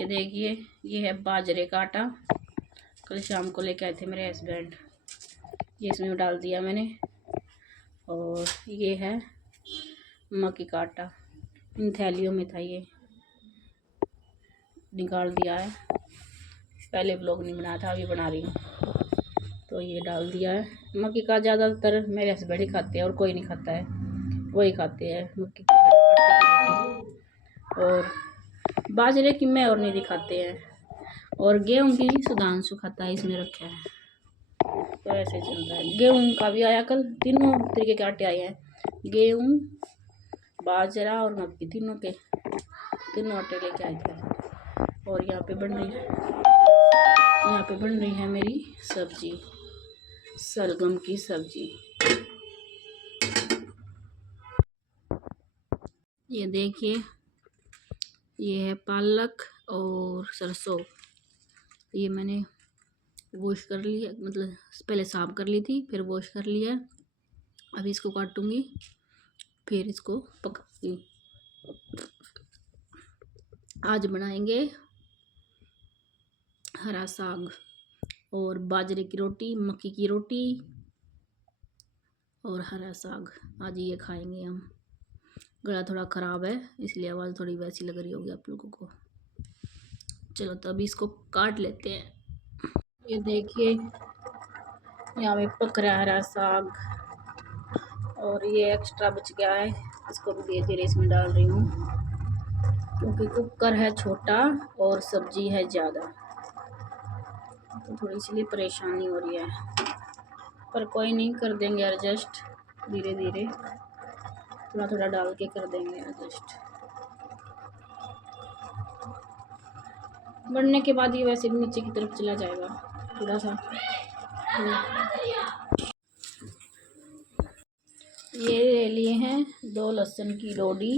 ये देखिए, ये है बाजरे का आटा, कल शाम को लेके आए थे मेरे हस्बैंड। ये इसमें डाल दिया मैंने। और ये है मक्की का आटा, इन थैलियों में था, ये निकाल दिया है। पहले व्लॉग नहीं बनाया था, अभी बना रही हूँ। तो ये डाल दिया है। मक्की का ज़्यादातर मेरे हस्बैंड ही खाते हैं और कोई नहीं खाता है, वही खाते हैं मक्की के आटे की रोटी। और बाजरे की मैं और नहीं दिखाते हैं, और गेहूं की सुधांशु खाता है, इसमें रखा है। तो ऐसे चल रहा है। गेहूं का भी आया कल, तीनों तरीके के आटे आए हैं, गेहूं, बाजरा और मक्की, तीनों आटे लेके आए थे। और यहाँ पे बन रही है मेरी सब्जी, सलगम की सब्जी। ये देखिए, ये है पालक और सरसों। ये मैंने वॉश कर लिया, मतलब पहले साफ कर ली थी, फिर वॉश कर लिया। अभी इसको काटूंगी, फिर इसको पकाऊंगी। आज बनाएंगे हरा साग और बाजरे की रोटी, मक्की की रोटी और हरा साग। आज ये खाएंगे हम। गला थोड़ा ख़राब है, इसलिए आवाज़ थोड़ी वैसी लग रही होगी आप लोगों को। चलो तो अभी इसको काट लेते हैं। ये देखिए, यहाँ पे पक रहा है हरा साग, और ये एक्स्ट्रा बच गया है, इसको भी धीरे धीरे इसमें डाल रही हूँ, क्योंकि कुकर है छोटा और सब्जी है ज़्यादा, तो थोड़ी इसलिए परेशानी हो रही है। पर कोई नहीं, कर देंगे एडजस्ट धीरे धीरे, थोड़ा थोड़ा डाल के कर देंगे एडजस्ट। बढ़ने के बाद ये वैसे भी नीचे की तरफ चला जाएगा थोड़ा सा। ये ले लिए हैं 2 लहसुन की लोडी,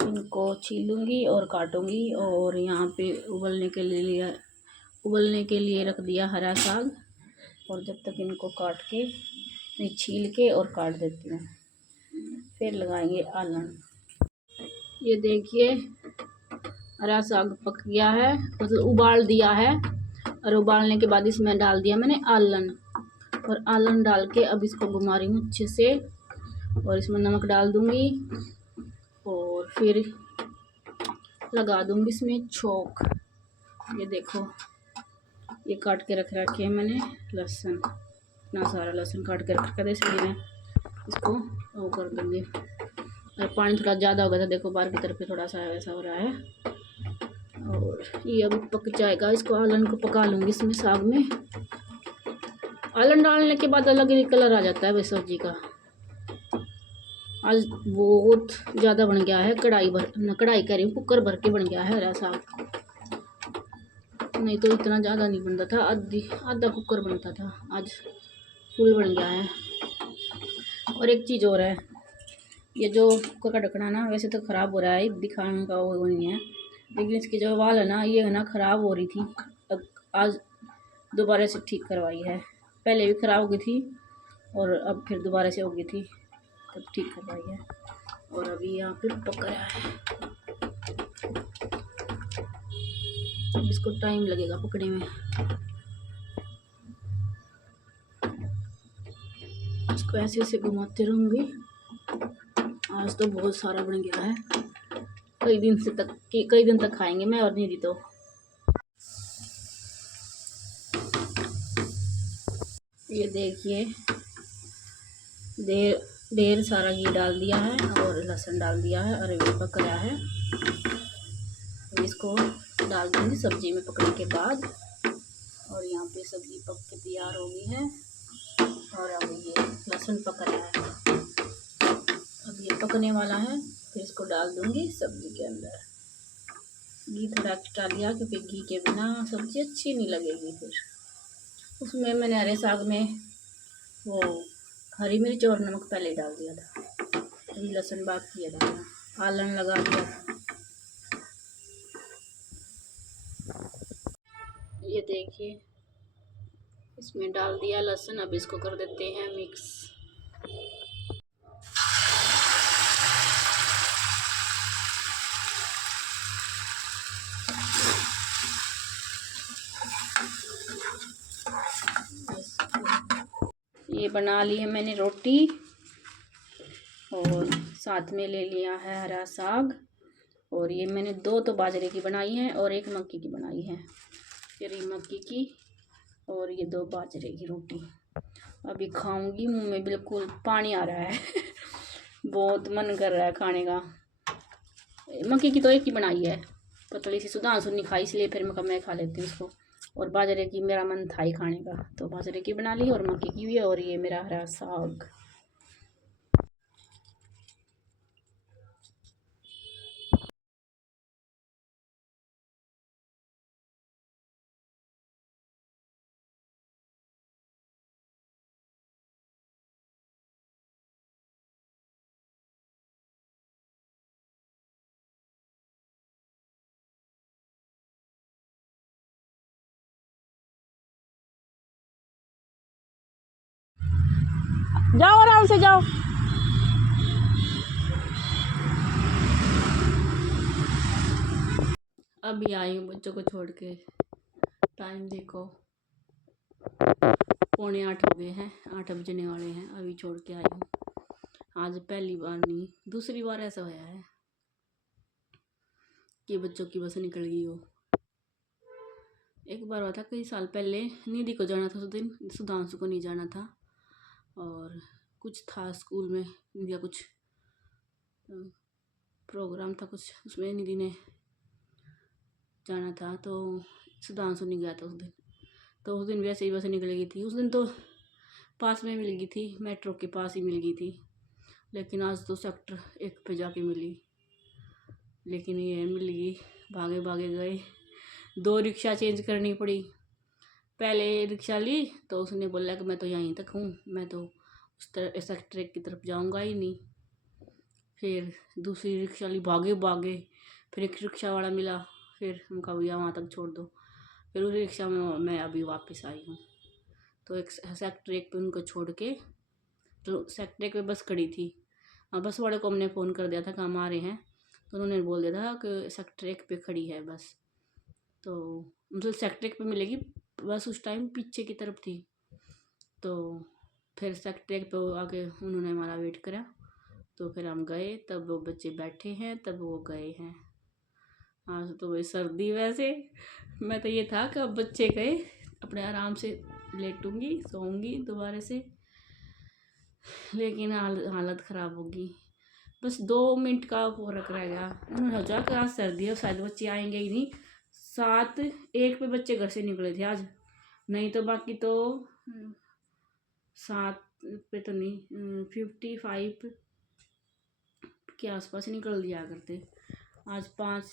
इनको छीलूंगी और काटूंगी। और यहाँ पे उबलने के लिए रख दिया हरा साग, और जब तक इनको काट के छील के और काट देती हूँ, फिर लगाएंगे आलन। ये देखिए, हरा साग पक गया है, मतलब उबाल दिया है, और उबालने के बाद इसमें डाल दिया मैंने आलन। और आलन डाल के अब इसको घुमा रही हूँ अच्छे से, और इसमें नमक डाल दूंगी, और फिर लगा दूंगी इसमें छोंक। ये देखो, ये काट के रख रखे है मैंने लहसुन, इतना सारा लहसुन काट के रख रखा था, इसलिए मैं इसको वो कर दूंगी। और पानी थोड़ा ज़्यादा हो गया था, देखो बाहर की तरफ थोड़ा सा ऐसा हो रहा है। और ये अब पक जाएगा, इसको आलन को पका लूँगी इसमें साग में। आलन डालने के बाद अलग ही कलर आ जाता है भाई सब्जी का। आज बहुत ज़्यादा बन गया है, कढ़ाई कह रही हूँ, कुकर भर के बन गया है हरा साग। नहीं तो इतना ज़्यादा नहीं बनता था, आधा कुकर बनता था, आज फुल बन गया है। और एक चीज़ और है, ये जो कुकर का ढक्कना ना वैसे तो ख़राब हो रहा है, दिखाने का वो नहीं है, लेकिन इसकी जो वाल है ना, ये है ना ख़राब हो रही थी, अब आज दोबारा से ठीक करवाई है। पहले भी ख़राब हो गई थी और अब फिर दोबारा से हो गई थी, तब ठीक करवाई है। और अभी यहाँ पे पक रहा है, इसको टाइम लगेगा पकने में। इसको ऐसे ऐसे घुमाते रहूँगी। आज तो बहुत सारा बन गया है, कई दिन तक खाएंगे मैं और दीदी। तो ये देखिए, ढेर सारा घी डाल दिया है और लहसुन डाल दिया है, और ये पक रहा है। इसको डाल दूँगी सब्जी में पकने के बाद। और यहाँ पे सब्जी पक के तैयार हो गई है, और अब ये लहसुन पक रहा है, अब ये पकने वाला है, फिर इसको डाल दूँगी सब्जी के अंदर। घी थोड़ा एक्स्ट्रा लिया, क्योंकि घी के बिना सब्जी अच्छी नहीं लगेगी। फिर उसमें मैंने हरे साग में वो हरी मिर्च और नमक पहले डाल दिया था, अभी लहसुन बाकी है डालना, आलन लगा दिया था। ये देखिए, इसमें डाल दिया लहसुन, अब इसको कर देते हैं मिक्स। ये बना ली है मैंने रोटी और साथ में ले लिया है हरा साग। और ये मैंने 2 तो बाजरे की बनाई है और 1 मक्की की बनाई है। फिर ये मक्की की और ये 2 बाजरे की रोटी अभी खाऊंगी। मुंह में बिल्कुल पानी आ रहा है बहुत मन कर रहा है खाने का। मक्की की तो 1 ही बनाई है, पतली सी सुधांशु नहीं खाई, इसलिए फिर मैं खा लेती हूँ उसको। और बाजरे की मेरा मन था ही खाने का, तो बाजरे की बना ली और मक्की की भी। और ये मेरा हरा साग। जाओ आराम से जाओ। अभी आई हूँ बच्चों को छोड़ के। टाइम देखो 7:45 हो गए हैं, 8 बजने वाले हैं। अभी छोड़ के आई हूँ। आज पहली बार नहीं, दूसरी बार ऐसा होया है कि बच्चों की बस निकल गई हो। एक बार हुआ था कई साल पहले, निधि को जाना था उस दिन, सुधांशु को नहीं जाना था। और कुछ था स्कूल में या कुछ प्रोग्राम था कुछ, उसमें निधि ने जाना था, तो सुधांशु नहीं गया था उस दिन। तो उस दिन वैसे ही बस निकल गई थी। उस दिन तो पास में मिल गई थी, मेट्रो के पास ही मिल गई थी। लेकिन आज तो सेक्टर 1 पे जाके मिली। लेकिन ये मिल गई, भागे भागे गए। 2 रिक्शा चेंज करनी पड़ी। पहले रिक्शा ली तो उसने बोला कि मैं तो यहीं तक हूँ, मैं तो उस तरफ सेक्टर 1 की तरफ जाऊँगा ही नहीं। फिर दूसरी रिक्शा ली, भागे भागे। फिर एक रिक्शा वाला मिला, फिर उनका भैया वहाँ तक छोड़ दो। फिर उस रिक्शा में मैं अभी वापस आई हूँ। तो एक सेक्टर 1 पे उनको छोड़ के, तो सेक्टर 1 पे बस खड़ी थी। बस वाले को हमने फ़ोन कर दिया था कि हम आ रहे हैं, तो उन्होंने बोल दिया था कि सेक्टर 1 पे खड़ी है बस। तो मतलब सेक्टर 1 पे मिलेगी बस। उस टाइम पीछे की तरफ थी। तो फिर सेक्टर 1 पे आके उन्होंने हमारा वेट करा। तो फिर हम गए, तब वो बच्चे बैठे हैं, तब वो गए हैं। आज तो वही सर्दी, वैसे मैं तो ये था कि अब बच्चे गए अपने आराम से लेटूंगी, सोऊंगी दोबारा से। लेकिन हालत ख़राब होगी। बस 2 मिनट का फर्क रह गया। उन्होंने सोचा कि आज सर्दी है, शायद बच्चे आएंगे ही नहीं। 7:01 पे बच्चे घर से निकले थे आज, नहीं तो बाकी तो 7 पे तो नहीं, 55 के आसपास निकल लिया करते। आज 5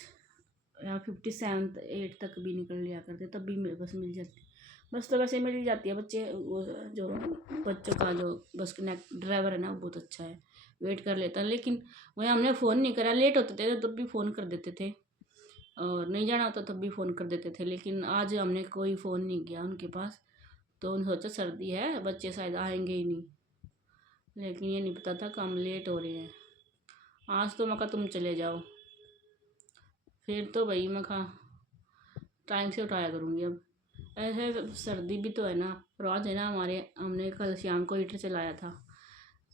या 57-8 तक भी निकल लिया करते, तब भी बस मिल जाती। बस तो वैसे मिल ही जाती है। बच्चे वो जो बच्चों का जो बस ड्राइवर है ना, वो बहुत अच्छा है, वेट कर लेता है। लेकिन वही हमने फ़ोन नहीं करा, लेट होते थे तब भी फ़ोन कर देते थे, और नहीं जाना होता तब भी फ़ोन कर देते थे। लेकिन आज हमने कोई फ़ोन नहीं किया उनके पास। तो उन्होंने सोचा सर्दी है, बच्चे शायद आएंगे ही नहीं। लेकिन ये नहीं पता था कि हम लेट हो रहे हैं। आज तो मैं कहा तुम चले जाओ। फिर तो भाई मैं कहा टाइम से उठाया करूँगी अब। ऐसे सर्दी भी तो है ना, रोज है ना हमारे। हमने कल शाम को हीटर चलाया था,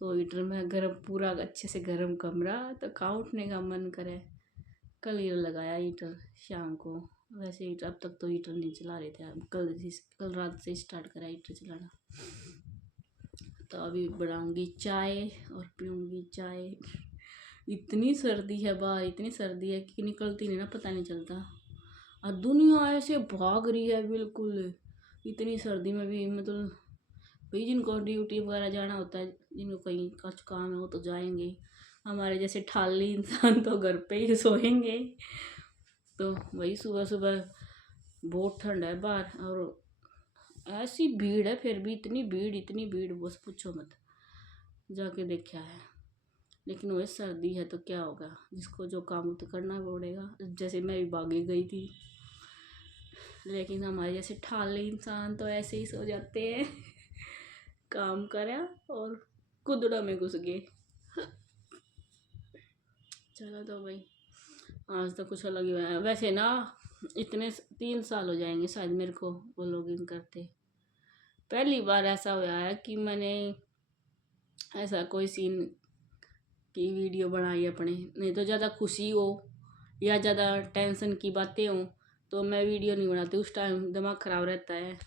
तो हीटर में गर्म, पूरा अच्छे से गर्म कमरा, तो कहाँ उठने का मन करे। कल ही लगाया हीटर शाम को। वैसे हीटर अब तक तो हीटर नहीं चला रहे थे, अब कल रात से स्टार्ट करा हीटर चलाना। तो अभी बनाऊंगी चाय और पीऊँगी चाय। इतनी सर्दी है बाहर, इतनी सर्दी है कि निकलती नहीं ना, पता नहीं चलता। और दुनिया ऐसे भाग रही है बिल्कुल इतनी सर्दी में भी। मतलब भाई जिनको ड्यूटी वगैरह जाना होता है, जिनको कहीं कुछ काम है, वो तो जाएंगे। हमारे जैसे ठाली इंसान तो घर पे ही सोएंगे। तो वही सुबह सुबह बहुत ठंड है बाहर, और ऐसी भीड़ है। फिर भी इतनी भीड़ बस पूछो मत, जाके देखा है। लेकिन वही सर्दी है तो क्या होगा, जिसको जो काम तो करना पड़ेगा। जैसे मैं भी भागी गई थी, लेकिन हमारे जैसे ठाले इंसान तो ऐसे ही सो जाते हैं काम करा और कुदड़ा में घुस गए। चलो तो भाई, आज तो कुछ अलग ही है। वैसे ना इतने 3 साल हो जाएंगे शायद मेरे को वो लॉगिन करते। पहली बार ऐसा हुआ है कि मैंने ऐसा कोई सीन की वीडियो बनाई अपने। नहीं तो ज़्यादा खुशी हो या ज़्यादा टेंशन की बातें हों तो मैं वीडियो नहीं बनाती, उस टाइम दिमाग ख़राब रहता है।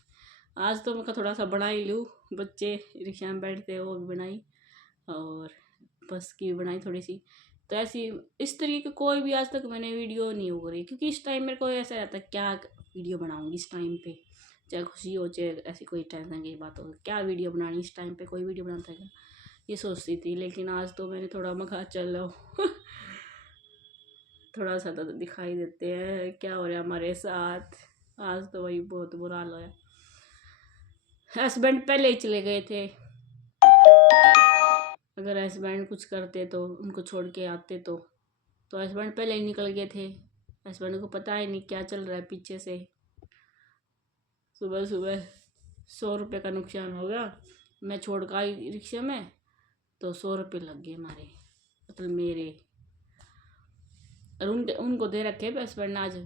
आज तो मैं थोड़ा सा बना ही लूँ, बच्चे रिक्शा में बैठते हैं वो भी बनाई और बस की भी बनाई थोड़ी सी। तो ऐसी इस तरीके की कोई भी आज तक मैंने वीडियो नहीं हो रही, क्योंकि इस टाइम मेरे को ऐसा रहता है क्या वीडियो बनाऊँगी इस टाइम पे, चाहे खुशी हो चाहे ऐसी कोई टेंशन की बात हो, क्या वीडियो बनानी इस टाइम पे, कोई वीडियो बनाता है क्या, ये सोचती थी। लेकिन आज तो मैंने थोड़ा मखा चलो थोड़ा सा तो दिखाई देते हैं क्या हो रहा है हमारे साथ। आज तो वही बहुत बुरा हाल है। हस्बैंड पहले ही चले गए थे, अगर हस्बैंड कुछ करते तो उनको छोड़ के आते तो हस्बैंड पहले ही निकल गए थे। हस्बैंड को पता ही नहीं क्या चल रहा है पीछे से। सुबह सुबह 100 रुपये का नुकसान हो गया। मैं छोड़ कर आई रिक्शे में तो 100 रुपये लग गए हमारे, मतलब मेरे। और उनको दे रखे हस्बैंड ने आज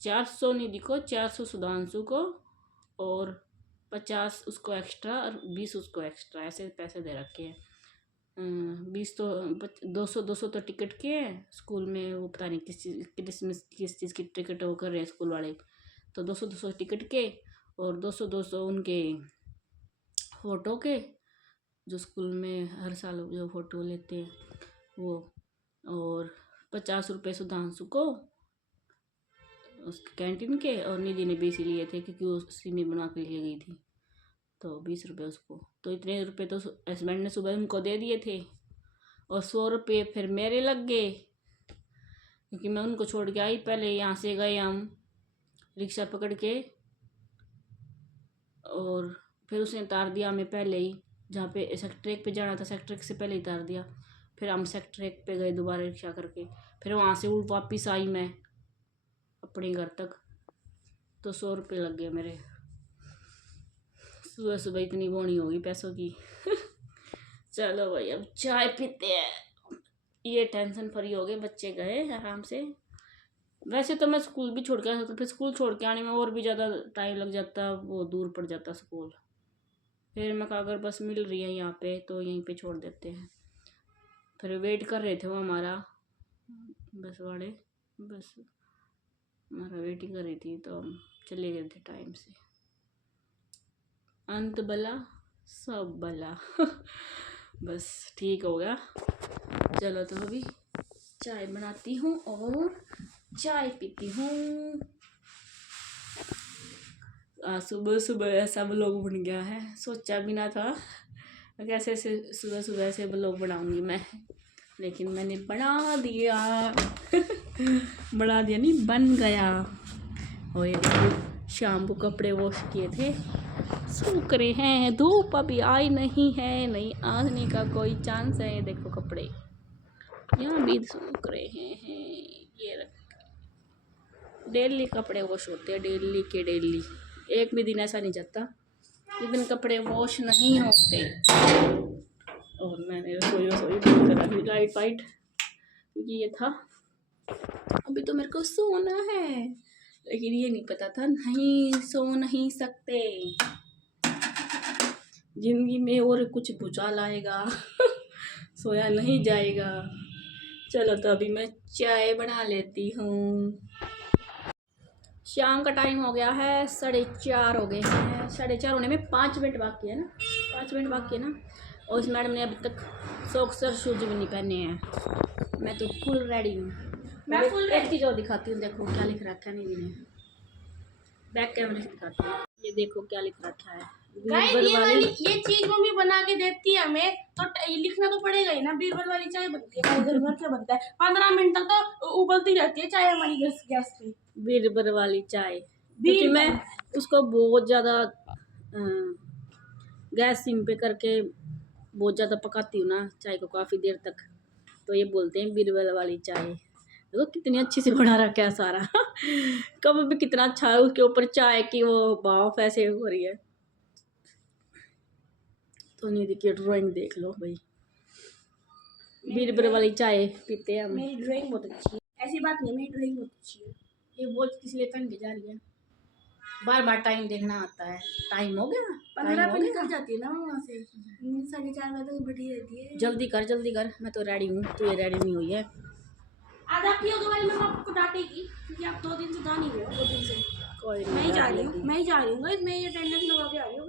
400 नहीं दिखो, 400 सुधांशु को और 50 उसको एक्स्ट्रा और 20 उसको एक्स्ट्रा, ऐसे पैसे दे रखे हैं। 20 तो 200 तो टिकट के हैं स्कूल में, वो पता नहीं किस चीज़ की टिकट वो कर रहे हैं स्कूल वाले। तो 200 टिकट के और 200 उनके फ़ोटो के, जो स्कूल में हर साल जो फ़ोटो लेते हैं वो, और 50 रुपये सुधांशु को उसके कैंटीन के, और निधि ने 20 लिए थे क्योंकि वो सिमी बना के लिए गई थी, तो 20 रुपये उसको। तो इतने रुपये तो हस्बैंड ने सुबह उनको दे दिए थे और 100 रुपये फिर मेरे लग गए, क्योंकि मैं उनको छोड़ के आई पहले। यहाँ से गए हम रिक्शा पकड़ के और फिर उसने उतार दिया हमें पहले ही, जहाँ पे सेक्टर 1 पे जाना था सेक्टर 1 से पहले ही उतार दिया। फिर हम सेक्टर 1 पे गए दोबारा रिक्शा करके, फिर वहाँ से वापस आई मैं अपने घर तक, तो 100 रुपये लग गए मेरे। सुबह सुबह इतनी बोनी होगी पैसों की चलो भाई अब चाय पीते हैं, ये टेंशन फ्री हो गए, बच्चे गए आराम से। वैसे तो मैं स्कूल भी छोड़ के आया, तो फिर स्कूल छोड़ के आने में और भी ज़्यादा टाइम लग जाता, वो दूर पड़ जाता स्कूल। फिर मैं कहा अगर बस मिल रही है यहाँ पे तो यहीं पे छोड़ देते हैं। फिर वेट कर रहे थे वो हमारा बस वाले, बस हमारा वेटिंग कर रही थी, तो हम चले गए थे टाइम से। अंत भला सब भला बस ठीक हो गया। चलो तो अभी चाय बनाती हूँ और चाय पीती हूँ। सुबह सुबह ऐसा ब्लॉग बन गया है, सोचा भी ना था कैसे ऐसे सुबह सुबह से ब्लॉग बनाऊंगी मैं, लेकिन मैंने बना दिया बना दिया नहीं, बन गया। और ये देखो शाम को कपड़े वॉश किए थे, सूख रहे हैं, धूप अभी आई नहीं है, नहीं आने का कोई चांस है। ये देखो कपड़े यहाँ भी सूख रहे हैं। ये डेली कपड़े वॉश होते हैं, डेली के डेली, एक भी दिन ऐसा नहीं जाता जिस दिन कपड़े वॉश नहीं होते। और मैंने रसोई बंद करा दी, लाइट वाइट, क्योंकि ये था अभी तो मेरे को सोना है, लेकिन ये नहीं पता था नहीं सो नहीं सकते, जिंदगी में और कुछ भूचाल आएगा सोया नहीं जाएगा। चलो तो अभी मैं चाय बना लेती हूँ। शाम का टाइम हो गया है, 4:30 हो गए हैं, 4:30 होने में 5 मिनट बाकी है ना, 5 मिनट बाकी है ना। और इस मैडम ने अभी तक सॉक्स और शूज भी नहीं पहने हैं। मैं तो फुल रेडी हूँ। मैं फुल एक चीज़ और दिखाती हूँ, देखो क्या लिख रखा है निधि ने, बैक कैमरे से दिखाती हूँ। ये देखो क्या लिख रखा है, ये चीज मम्मी बना के देती है हमें, तो लिखना तो पड़ेगा ही ना। बीरबल वाली चाय बनती है, घर भर के बनता है, 15 मिनट तक तो उबलती रहती है चाय हमारी गैस पे। बीरबल वाली चाय, क्योंकि मैं उसको बहुत ज़्यादा गैस सिम पे करके बहुत ज़्यादा पकाती हूँ ना चाय को काफ़ी देर तक, तो ये बोलते हैं बीरबल वाली चाय। देखो कितनी अच्छी से बना रखा है सारा कब भी कितना अच्छा है, उसके ऊपर चाय की वो भाफ ऐसे हो रही है। तो निधि की ड्राइंग देख लो भाई, बीरबल वाली चाय पीते हैं हम। मेरी ड्राइंग बहुत अच्छी है, ऐसी बात नहीं, मेरी ड्राइंग बहुत अच्छी है। ये वॉच किस लिए पहन के जा रही है? बार बार टाइम देखना आता है। टाइम हो गया, 15 टाइम पे हो निकल गया। जाती है ना वहाँ से, 4:30 बजे तक बैठी रहती है। जल्दी कर, मैं तो रेडी हूँ, तू ये रेडी नहीं हुई है। आज आप पियो दवाई में आपको डांटेगी क्योंकि आप 2 दिन से जा नहीं रहे हो, 2 दिन से। कोई मैं ही नहीं जा डाल रही हूँ, लेगी। मैं ही जा रही हूँ, मैं ये अटेंडेंस लगा के आ रही हूँ।